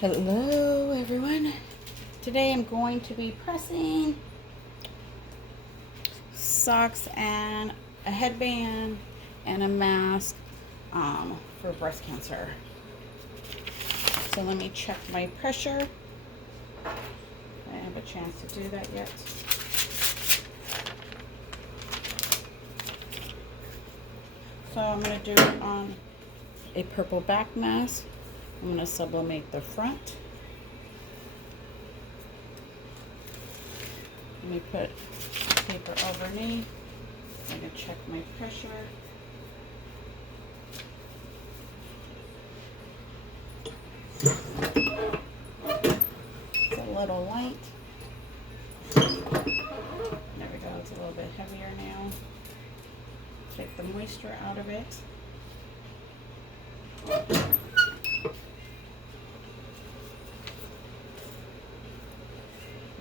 Hello everyone. Today I'm going to be pressing socks and a headband and a mask for breast cancer. So let me check my pressure. I didn't have a chance to do that yet. So I'm going to do it on a purple back mask. I'm going to sublimate the front. Let me put paper underneath. I'm going to check my pressure. It's a little light. There we go. It's a little bit heavier now. Take the moisture out of it.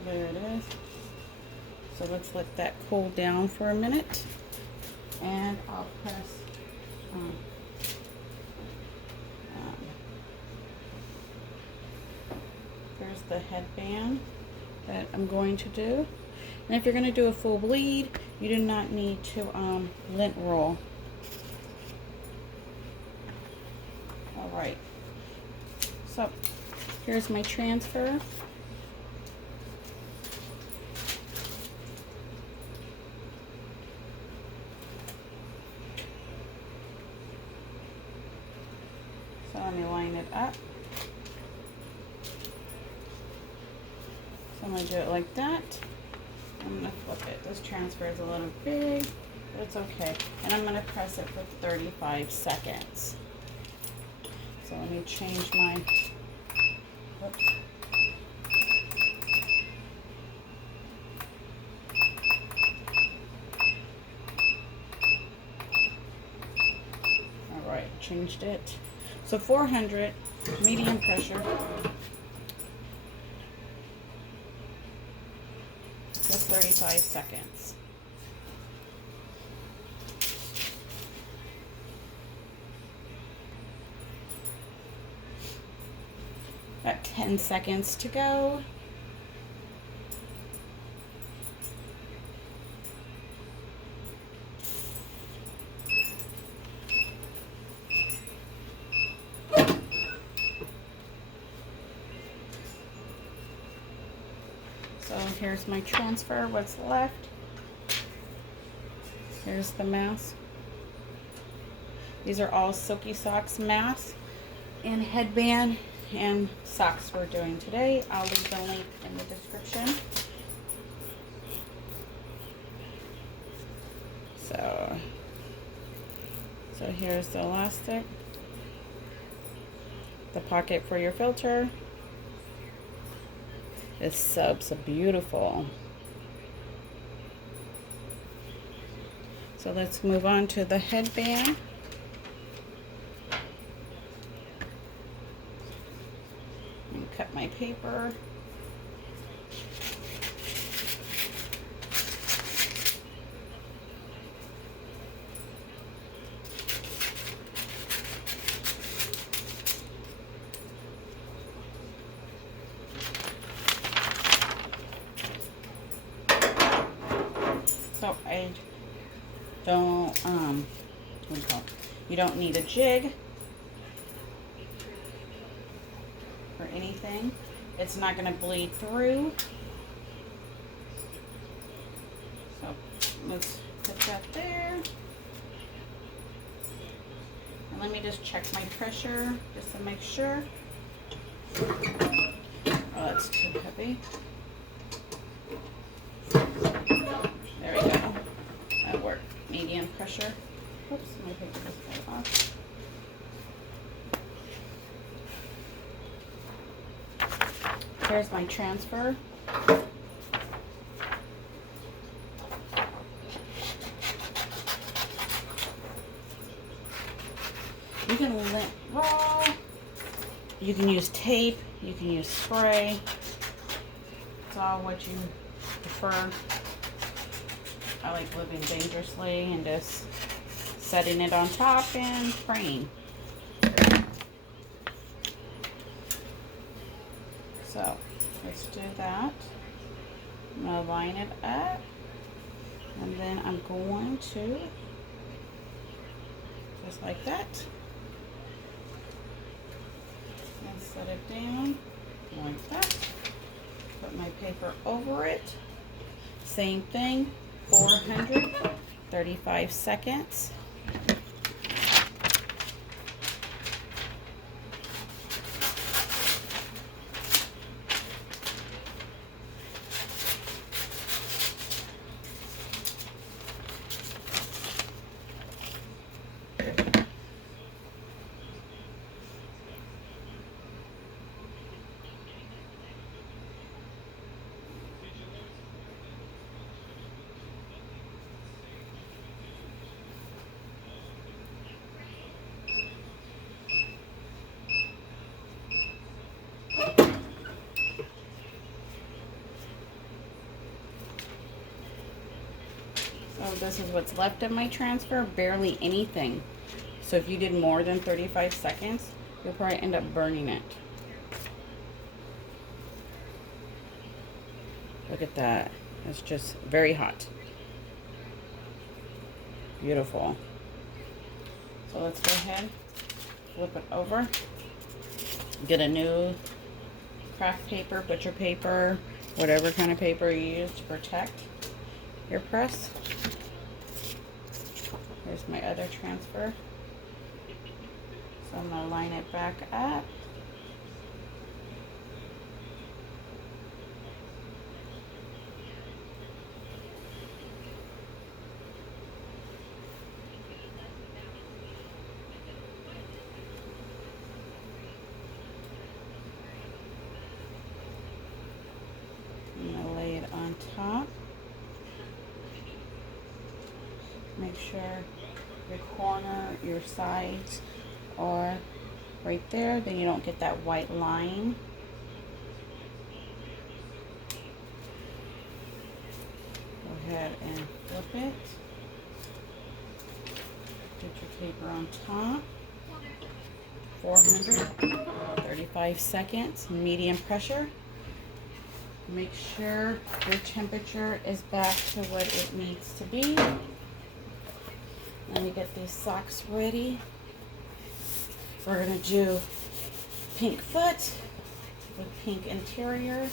There it is. So let's let that cool down for a minute, and I'll press there's the headband that I'm going to do. And if you're going to do a full bleed, you do not need to lint roll. All right. So here's my transfer. So let me line it up. So I'm going to do it like that. I'm going to flip it. This transfer is a little big, but it's okay. And I'm going to press it for 35 seconds. So let me change my, whoops. All right, changed it. So 400, medium pressure. Just 35 seconds. Got 10 seconds to go. So here's my transfer, what's left. Here's the mask. These are all Silky Socks masks and headband and socks we're doing today. I'll leave the link in the description. So here's the elastic, the pocket for your filter. This sub's beautiful. So let's move on to the headband. And cut my paper. So I don't, what do you call it? You don't need a jig or anything. It's not going to bleed through. So let's put that there. And let me just check my pressure just to make sure. Oh, that's too heavy. There we go. That worked. Medium pressure. Oops, my paper just fell off. Here's my transfer. You can lint roll. You can use tape. You can use spray. It's all what you prefer. I like living dangerously and just setting it on top and spraying. So let's do that. I'm going to line it up, and then I'm going to, just like that, and set it down like that. Put my paper over it. Same thing, 435 seconds. So this is what's left of my transfer, barely anything. So if you did more than 35 seconds, you'll probably end up burning it. Look at that. It's just very hot. Beautiful. So let's go ahead, flip it over. Get a new craft paper, butcher paper, whatever kind of paper you use to protect your press. Here's my other transfer. So I'm going to line it back up. I'm going to lay it on top. Make sure your corner, your sides are right there, then you don't get that white line. Go ahead and flip it. Put your paper on top. 435 seconds, medium pressure. Make sure your temperature is back to what it needs to be. Let me get these socks ready. We're going to do pink foot with pink interior.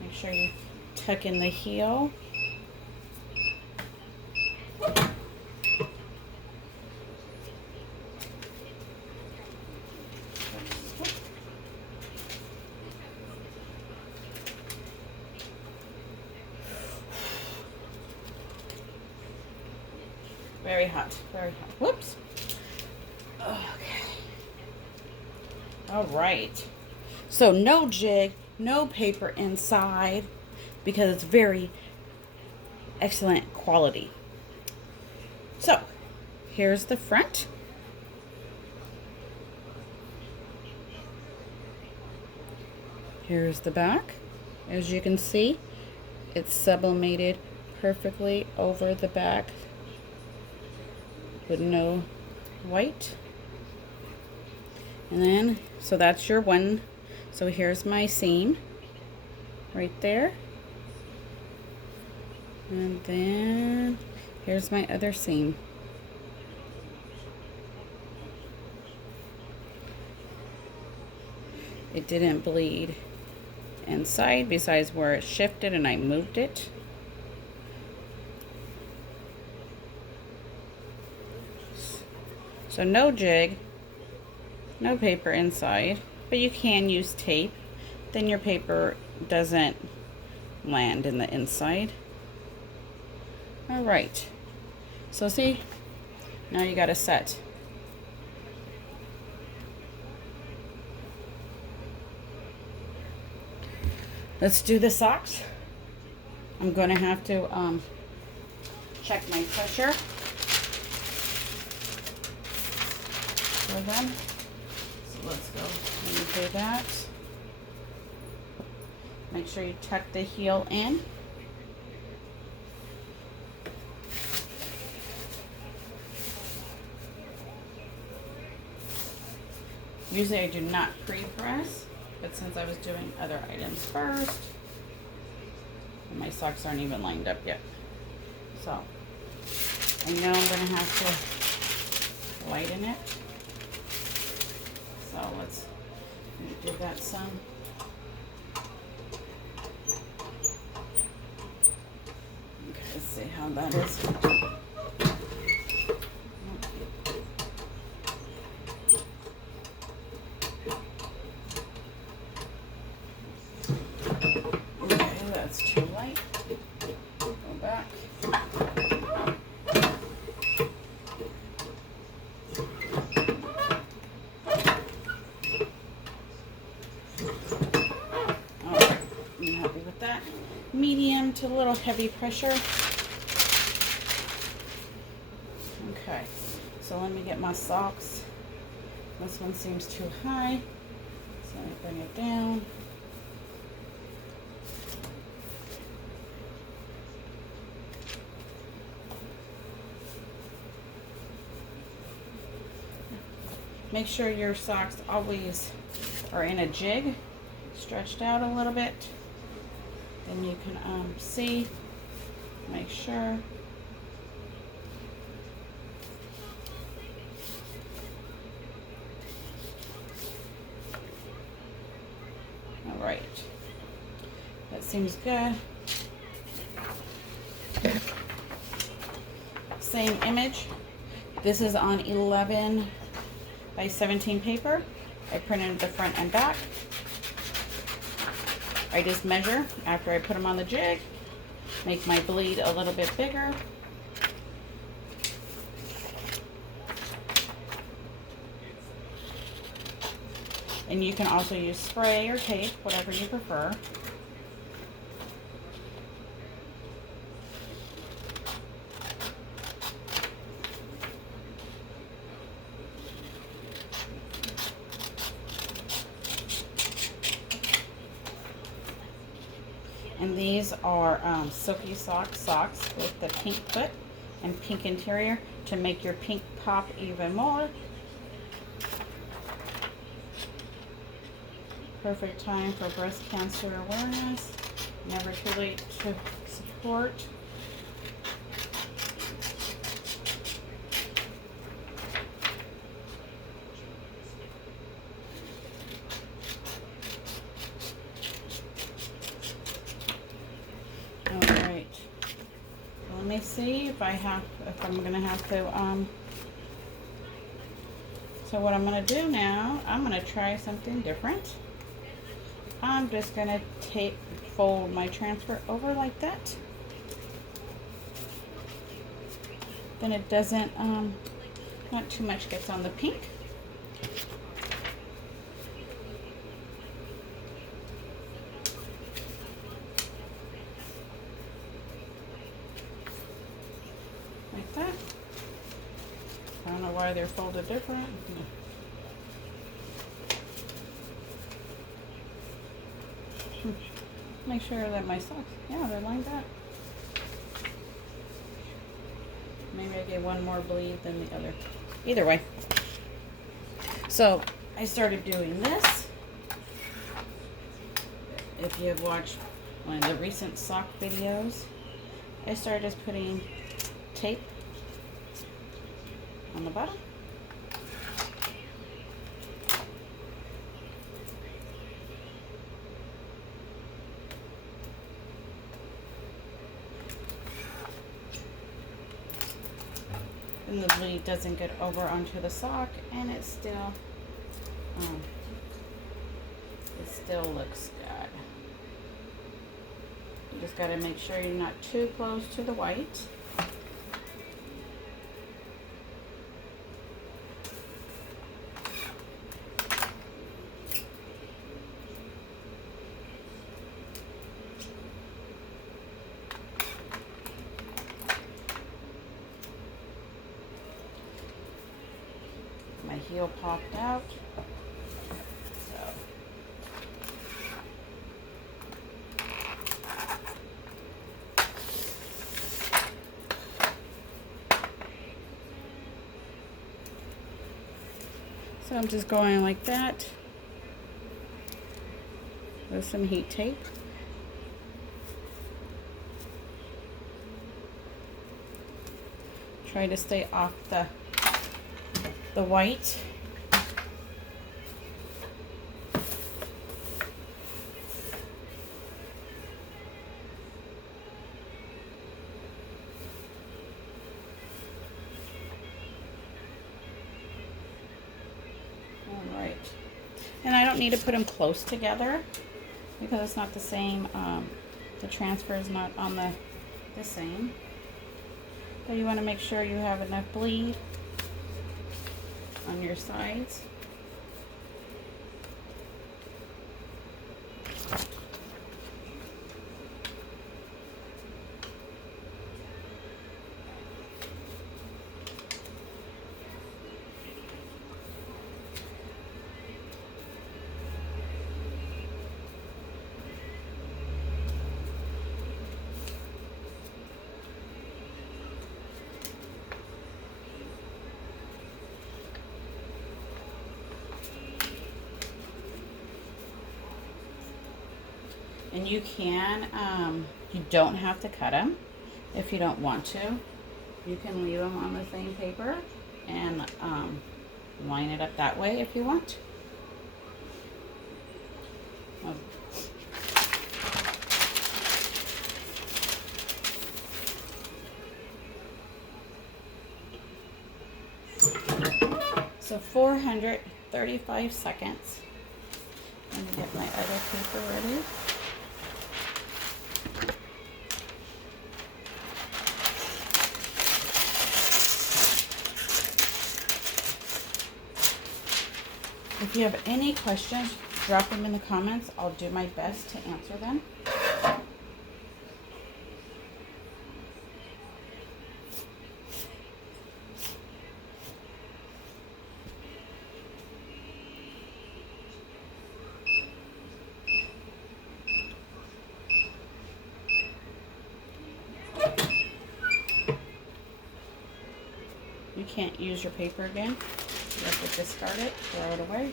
Make sure you tuck in the heel. Very hot, very hot. Whoops. Okay. All right. So no jig, no paper inside because it's very excellent quality. So here's the front. Here's the back. As you can see, it's sublimated perfectly over the back with no white. And then, so that's your one. So here's my seam right there. And then here's my other seam. It didn't bleed inside besides where it shifted and I moved it. So no jig, no paper inside, but you can use tape. Then your paper doesn't land in the inside. All right, so see, now you got a set. Let's do the socks. I'm going to have to check my pressure for them. So let's go and do that. Make sure you tuck the heel in. Usually I do not pre-press, but since I was doing other items first, and my socks aren't even lined up yet. So I know I'm gonna have to lighten it. So let's do that some. Okay, let's see how that is. Okay, that's too light. Go back. Alright, I'm happy with that. Medium to a little heavy pressure. Okay, so let me get my socks. This one seems too high, so let me bring it down. Make sure your socks always are in a jig, stretched out a little bit. Then you can see, make sure. All right, that seems good. Same image. This is on 11 by 17 paper. I printed the front and back. I just measure after I put them on the jig, make my bleed a little bit bigger. And you can also use spray or tape, whatever you prefer. And these are Silky socks with the pink foot and pink interior to make your pink pop even more. Perfect time for breast cancer awareness. Never too late to support. Alright. Let me see if I'm gonna have to so what I'm gonna do now, I'm gonna try something different. I'm just gonna fold my transfer over like that. Then it doesn't, not too much gets on the pink. Like that. I don't know why they're folded different. Make sure that my socks, yeah, they're lined up. Maybe I get one more bleed than the other. Either way. So I started doing this. If you have watched one of the recent sock videos, I started just putting tape on the bottom. And the bleed doesn't get over onto the sock, and it still looks good. You just got to make sure you're not too close to the white. My heel popped out. So So I'm just going like that with some heat tape. Try to stay off the white. Alright. And I don't need to put them close together because it's not the same. The transfer is not on the same. So you want to make sure you have enough bleed on your sides. And you can, you don't have to cut them if you don't want to. You can leave them on the same paper and line it up that way if you want. So 435 seconds. Let me get my other paper ready. If you have any questions, drop them in the comments. I'll do my best to answer them. You can't use your paper again. You have to discard it, throw it away.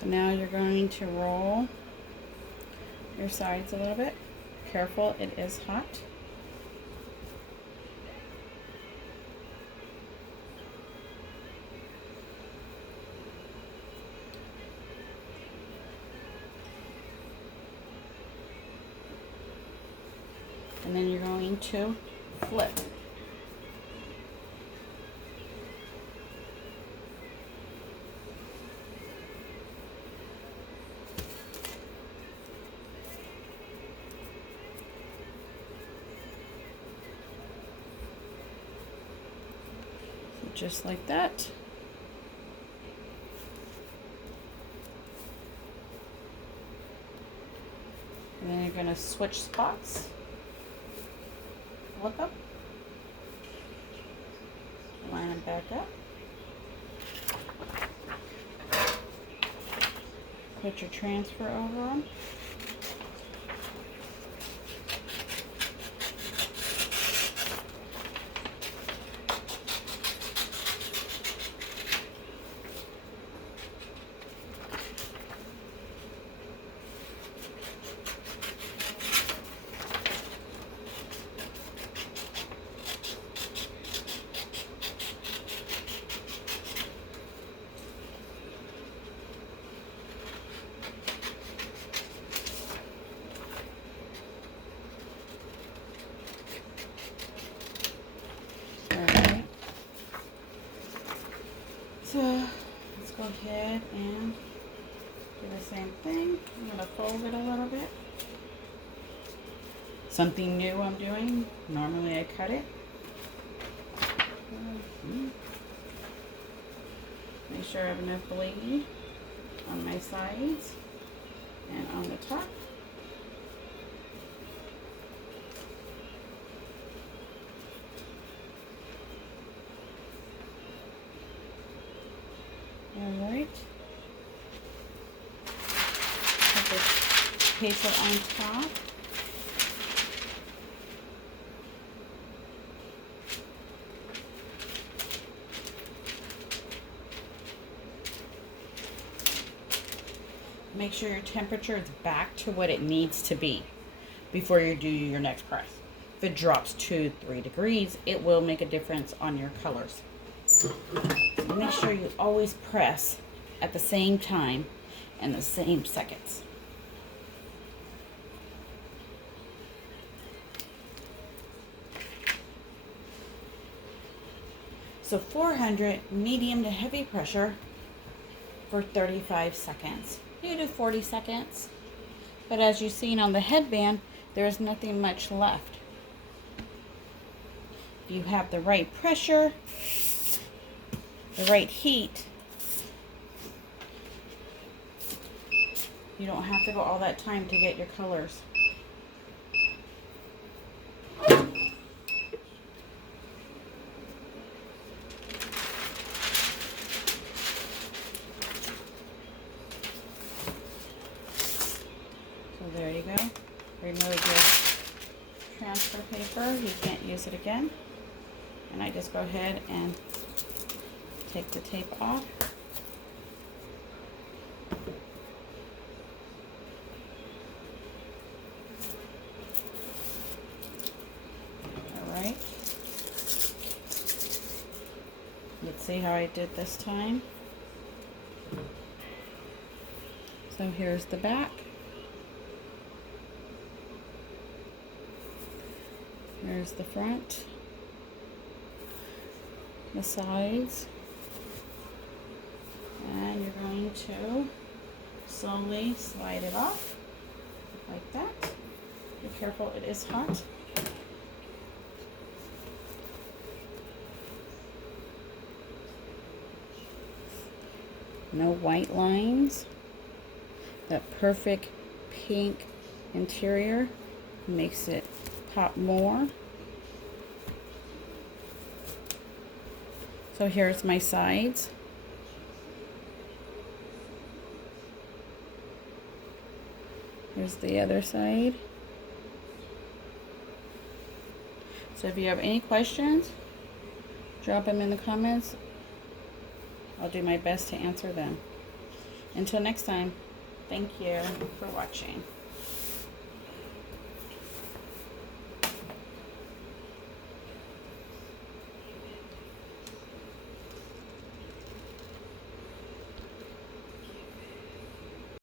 So now you're going to roll your sides a little bit. Careful, it is hot. And then you're going to flip. So just like that. And then you're going to switch spots. Look up, line them back up, put your transfer over them, So let's go ahead and do the same thing. I'm going to fold it a little bit. Something new I'm doing. Normally I cut it. Make sure I have enough bleed on my sides and on the top. Alright. Put paper on top. Make sure your temperature is back to what it needs to be before you do your next press. If it drops 2-3 degrees, it will make a difference on your colors. So make sure you always press at the same time and the same seconds. So 400 medium to heavy pressure for 35 seconds. You do 40 seconds, but as you've seen on the headband, there is nothing much left. If you have the right pressure, the right heat, you don't have to go all that time to get your colors. There you go. Remove your transfer paper. You can't use it again. And I just go ahead and take the tape off. Alright. Let's see how I did this time. So here's the back. Here's the front, the sides, and you're going to slowly slide it off like that. Be careful, it is hot. No white lines. That perfect pink interior makes it pop more. So here's my sides. Here's the other side. So if you have any questions, drop them in the comments. I'll do my best to answer them. Until next time, thank you for watching.